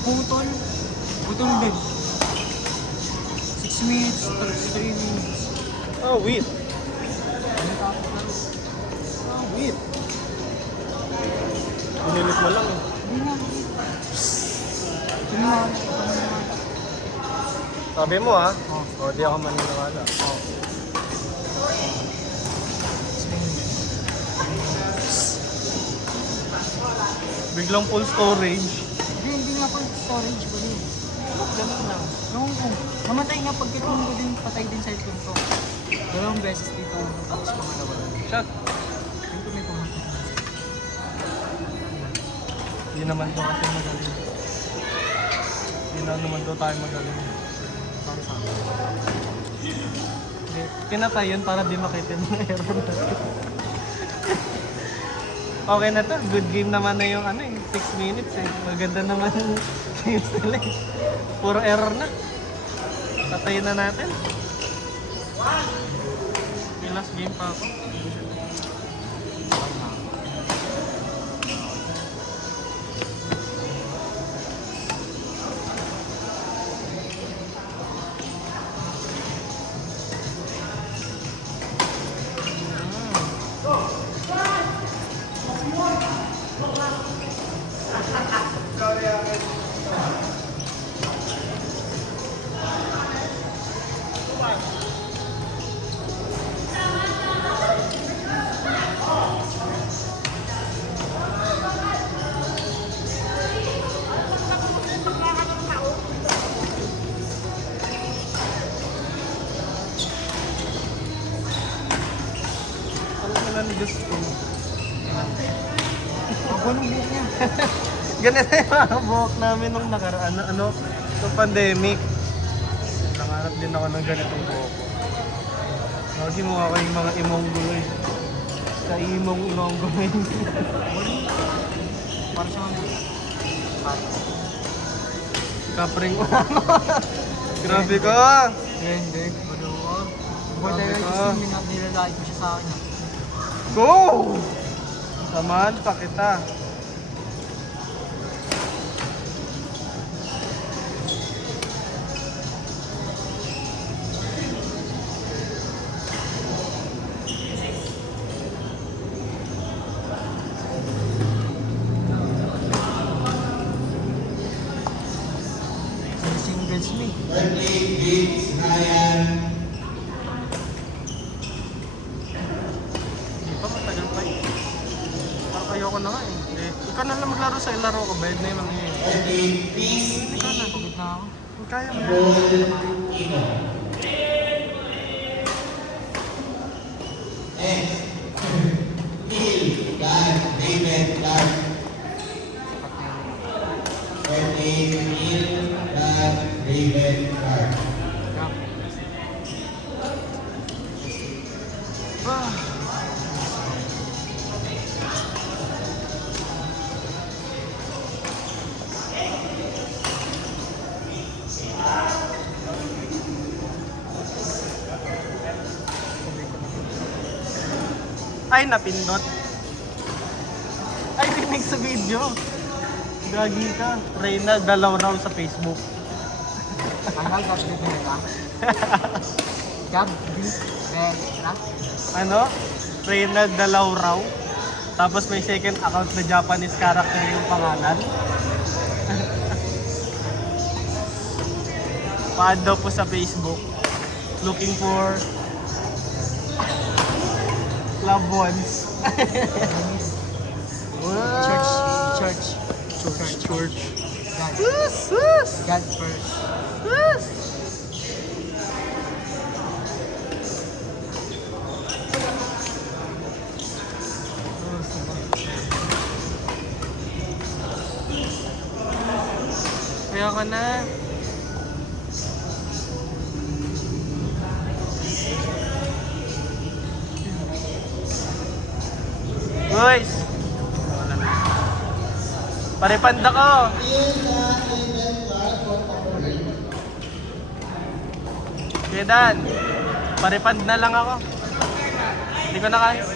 Naputol. Putol din. 6 minutes, 3 minutes. Oh, wait. Ano tapos na? Oh, wait. Pinilit mo lang eh. Hindi nga. Sino? Sabi mo ah. Oh. O, di ako maniniwala. Oh. 6 minutes. Biglang full storage. Hindi nga pa storage ba yun? Ganun lang. Ewan ko. Namatay nga pagkatulong ko din, patay din sa cellphone ko. 2 beses dito, tapos pangalawa. Shot. Dito may pumatay na siya. Hindi naman daw kasi magaling. Hindi na naman daw tayo magaling. Para sa akin. Hindi. Pinatay yun para di makita ng error. Okay na to. Good game naman na yung ano eh. 6 minutes eh. Maganda naman yung games nila eh. Puro error na. Patayin na natin. May last game pa ako. Diyos ko. Ako nung buhok niya. Ganito yung mga buhok namin nung nakaraan, nung pandemic. Nangarap din ako ng ganitong buhok ko. Lagi mo ako yung mga imong guloy. Sa imong guloy. Para siya ano. Kapring ko. Grabe ka! Hindi. Balo ka. Boy, Grabe dahil ka. kasi nilalait mo siya sa akin. Go! Samahan pa kita. Singles me. Birthday Gates Ryan. Di pa matagal pa eh. Parang ayoko na nga eh. Ikaw na lang maglaro sa laro ko. Bed na yung mga yun. Birthday Peace Ikaw na. Pagod na ako. Kaya mo. Paul Ino. Next. Neil Dan David Clark. Birthday Neil Dan David Clark. Ah. Ay, napindot. Ay, tinig sa video. Gagi ka. Reyna, dalaw raw sa Facebook. Tanggal ka, dito na ka. Gab, beef, na. Ano? Reyna, dalaw raw. Tapos may second account na Japanese character yung pangalan. Pa-add daw po sa Facebook. Looking for loved ones. Church. Church. Church. God. Sus! Sus! God first. Sus! Kaya ka na. Boys! Parepanda ko! Kedan, parepand na lang ako. Hindi ko na kaya.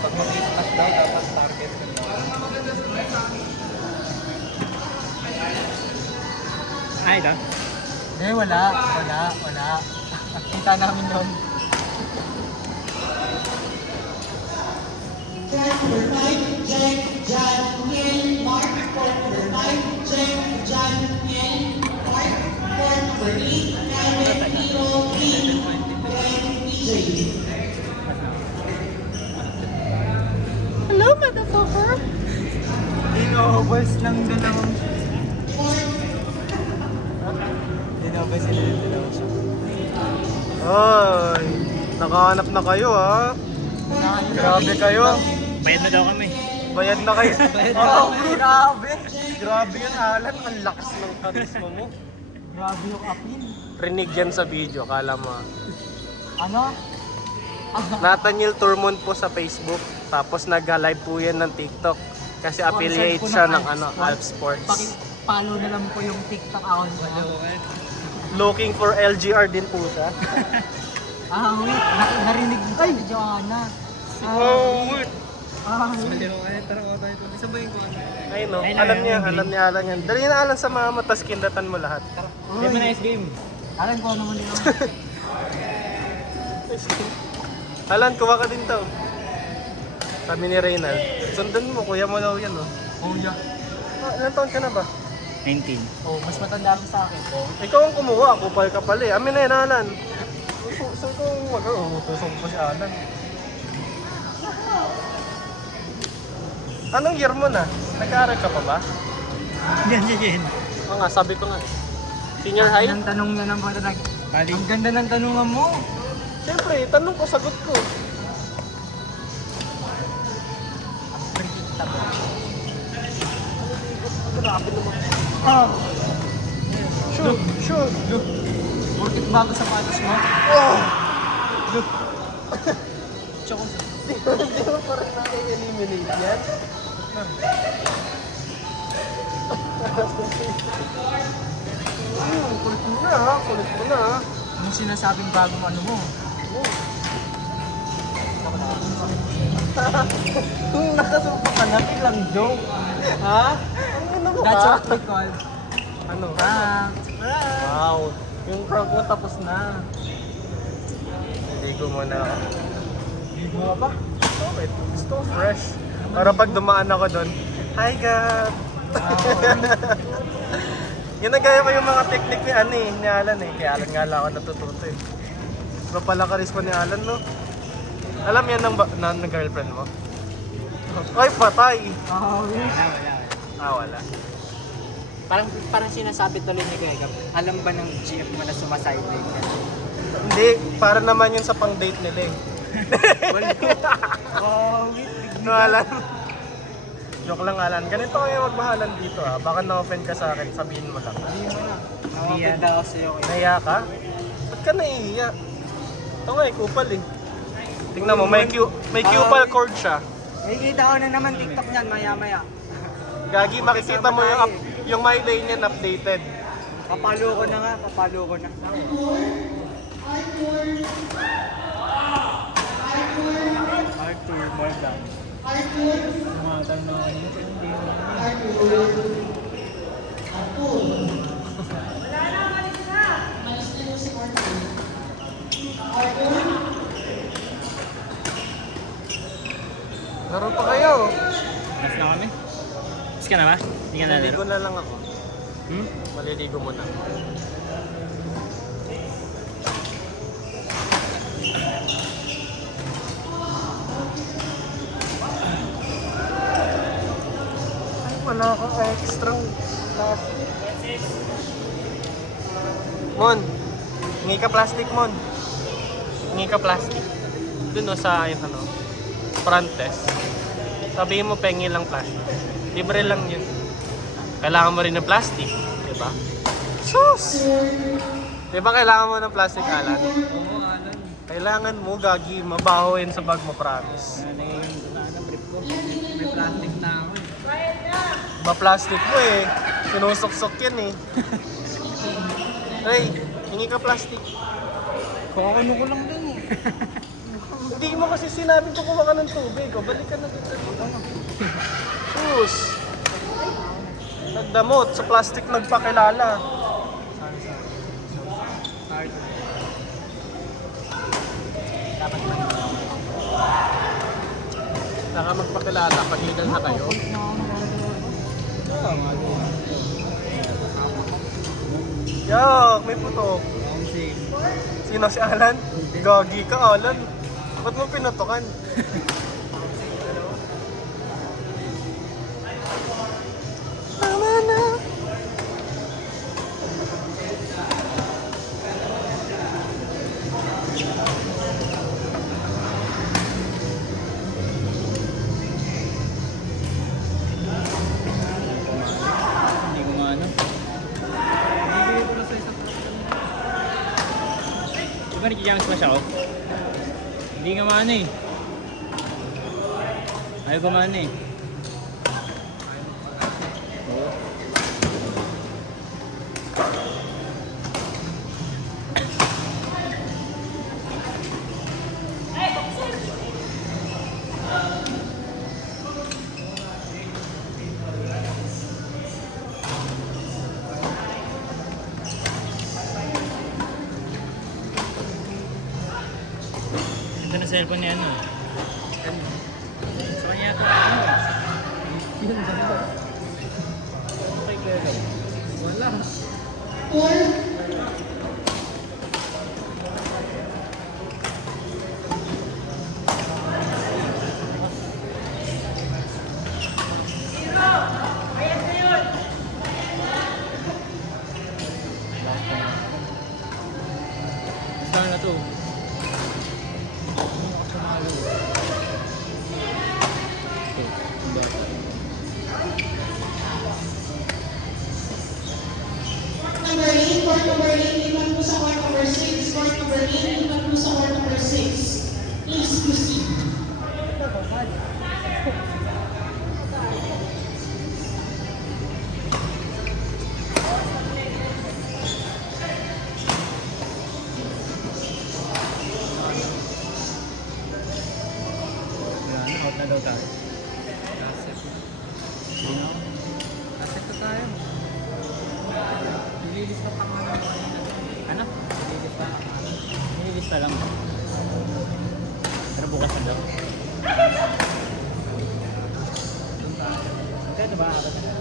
Pag mag-smash daw, dapat target ko lang. Ay, ito? Eh, wala. Nakita namin yun. Number 5, Jack John Hill, Mark. Number 5, Jack John Hill, Mark. Number 8, Kevin Hero King, Greg PJ. Hello, motherfucker! Inobos ng dalawang Inobos sila ng dalawang siya. Ay, nakahanap na kayo ha. Grabe kayo. Bayad na daw kami. Bayad na kayo. Oh, grabe! Grabe yan, Alan. Ang lakas ng karisma mo. Grabe yung apin. Rinig yan sa video, kala mo. Ano? Nathaniel Turmon po sa Facebook. Tapos nag-live po yan ng TikTok. Kasi affiliate Sponsor po siya ng ng ano, Alp Sports. Paki-follow na lang po yung TikTok account niya. Looking for LGR din po siya. Wait. Narinig mo tayo ni Joanna. Wait. Wait. Tara ko tayo. Sabayin ko. Ay no, Ay, alam niya, game. alam niya Alan yan. Dali na Alan sa mama, tas kindatan mo lahat. Game na nice game. Alam ko naman nila. Alan, kuha ka din to. Sabi ni Reynald. Sundan mo, kuya mo daw yan oh. Oh, yeah. Ilan taon ka na ba? 19. Oh, mas matanda ka sa akin. Oh. Ikaw ang kumuha, kupal ka pala eh. Amin na yan, Alan. So ikaw mag-utusong pa si Alan. Anong year mo na? Nag-aaral ka pa ba? Yan. Oo nga, sabi ko nga. Senior high? Ang tanong niya naman na ang ganda ng tanungan mo. Siyempre, tanong ko, sagot ko. Ang predictable. Grabe naman. Shoot. Bakit bago sapatos mo? Look. Choco. Hindi mo pa rin na-eliminate yan. Kulit mo na ha, Anong sinasabing bagong ano mo? Kung nakasumpa ka na, ilang joke. Ha? Ano mo That's ba? what we call Ano? prank. Wow. Yung prank mo tapos na. Ligo mo na ako. Ligo ka pa? Okay, gusto ko fresh. Para pag dumaan ako doon, hi God! Ginagaya ko yung mga technique ni Alan eh. Kaya Alan nga lang ako natututo eh. Iba pala karisma ni Alan no? Alam yan ng girlfriend mo? Ay, patay! Wala. Parang sinasabi tuloy ni Kuya Gab, alam ba ng GF mo na sumasideline ka? Hindi, para naman yun sa pang-date nila eh. No, Alan. Joke lang, Alan. Ganito kayo magmahalan dito ha. Baka na-offend ka sa akin, sabihin mo lang. Nawapind daw ako sa'yo. Naiya ka? Ba't ka naiiya? Ito nga eh, kupal eh. Tingnan mo, may cupal cord siya. Nakikita ko na naman TikTok niyan maya-maya. Gagi, makikita mo yung My Day niyan updated. Papalo ko na nga, papalo ko na. Arthur Morgan. Morgan na kanina sa hindi mo. Laro pa kayo. Mas na kami? Mas ka na ba? Hindi ka na Maliligo na lang ako. Hmm? Maliligo muna. Ay, wala akong extra plastic. Mon, hingi ka plastic, Mon. Hingi ka plastic. Dun o sa yung ano, front desk. Sabihin mo, pengi lang plastic. Libre lang yun. Kailangan mo rin ng plastic, di ba? Sus! Di ba kailangan mo ng plastic, Alan? Oo, Alan. Kailangan mo, Gagi, mabaho yan sa bag mo, promise. Trip ko. May plastic na ako eh. Ba plastic mo eh. Sinusuksok yan eh. Hey, hingi ka plastic. Kakakuno ko lang din eh. Hindi mo kasi sinabing kukuha ka ng tubig. O, balik ka na dito. Sus! Nagdamot sa plastic nagpakilala. Saka magpakilala pag legal na kayo. Yak, may putok. Sino si Alan? Gagi ka, Alan. Ba't mo pinutokan? Tama na. Hindi ko maano. Bibigay ko na sa isang Di ba nakikiyangas pa siya ako? Hindi nga maano eh. Ayaw ko maano eh. Ito na cellphone niya ano. Sa kanya ito. Yun ba? Okay pero. Wala. Basta na to. Number 8, court number 8, lipat po sa court number 6. Court number 8, lipat po sa court number 6. Please proceed. Yan, out na daw tayo. Asset na tayo. Nililista pa nga lang. Ano? Nililista pa nga. Nililista lang. Pero bukas na daw. Magkano ba? Apat na?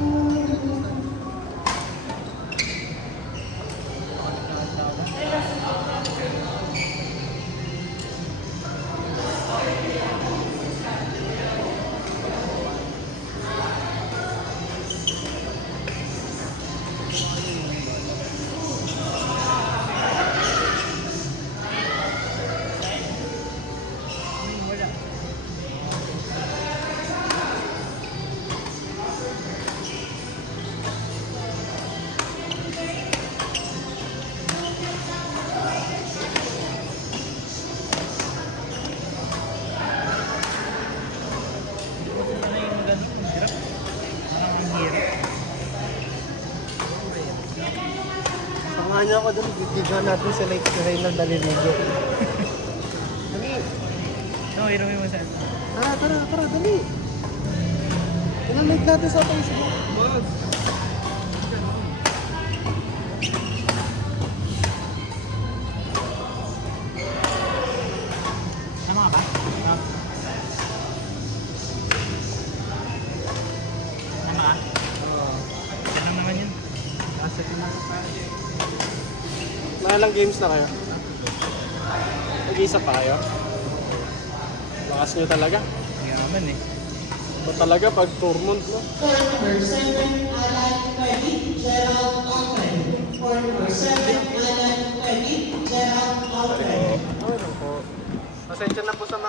100. Samahan niyo ako doon. Bibigyan natin si Reynald Daliligo. Dali. No, inumin mo saan. Tara, dali. Ilan-like natin sa Facebook. Wag. Tama ka ba? Tama ka? Yan lang naman yun. Nasa Malang games na kayo? Nag-iisa pa kayo? Lakas nyo talaga. Yaman eh. Ba talaga pag Tormund, no? Court number 7, Alan Pwede, Gerald Alfred. Court number 7, Alan Pwede, Gerald Alfred. Ano po? Pasensya na po sa mga